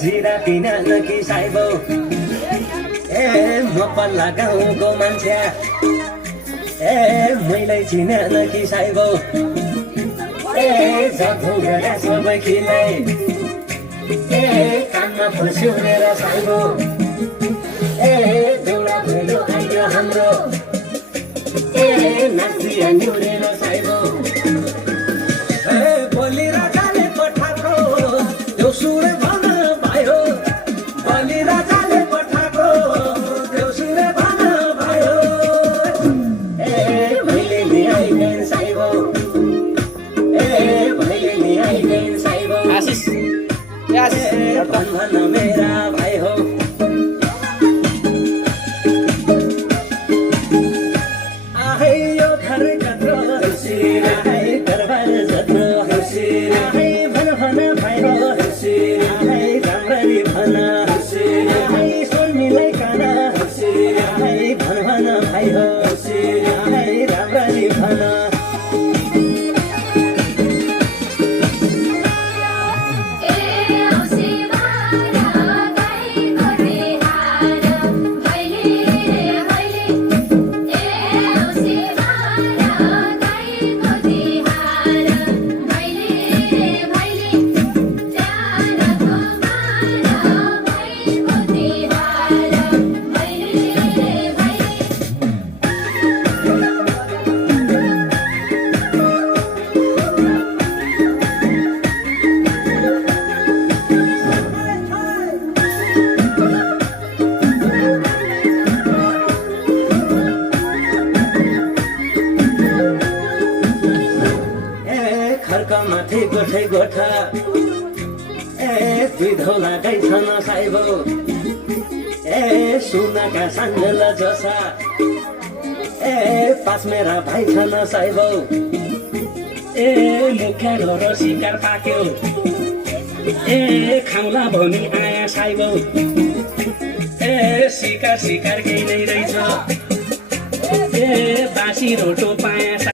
जिरा पिन नकी साइबो ए म पल्ला गाउँको मान्छे ए मैले चिन नकी साइबो ए जग्गु गरे सबै खिलै ए कानमा फुस्युरेर साइबो ए देउडा भैलो आइयो हाम्रो ए नाचिया न्युरेर साइबो ए बोली राजाले पठाको देउसुरे भन भयो बोली राजाले पठाको देउसुरे भन भयो ए भैले नि आइगएन साइबो ए भैले नि आइगएन साइबो आशिष भन मेरा भाइ हो आहे यो घर कत्रो हौसिर आहे घरबार जत्रो हौसिर आहे भन भाइ हो हौसिर आहे राम्ररी भन हौसिर आहे सुन मिलाई कान हौसिर आहे भन भाइ हो हौसिर आहे राम्ररी भन खर्कमाथि गोठै गोठा ए दुई धौला गाई छन साइबो ए सुनका साङ्गल जसा ए पाँच मेरा भाइ छन साइबो ए मुख्य घर शिकार पाक्यो ए खाउला भनी आया साइबो ए शिकार केही नै रहेछ ए बासी रोटो पाया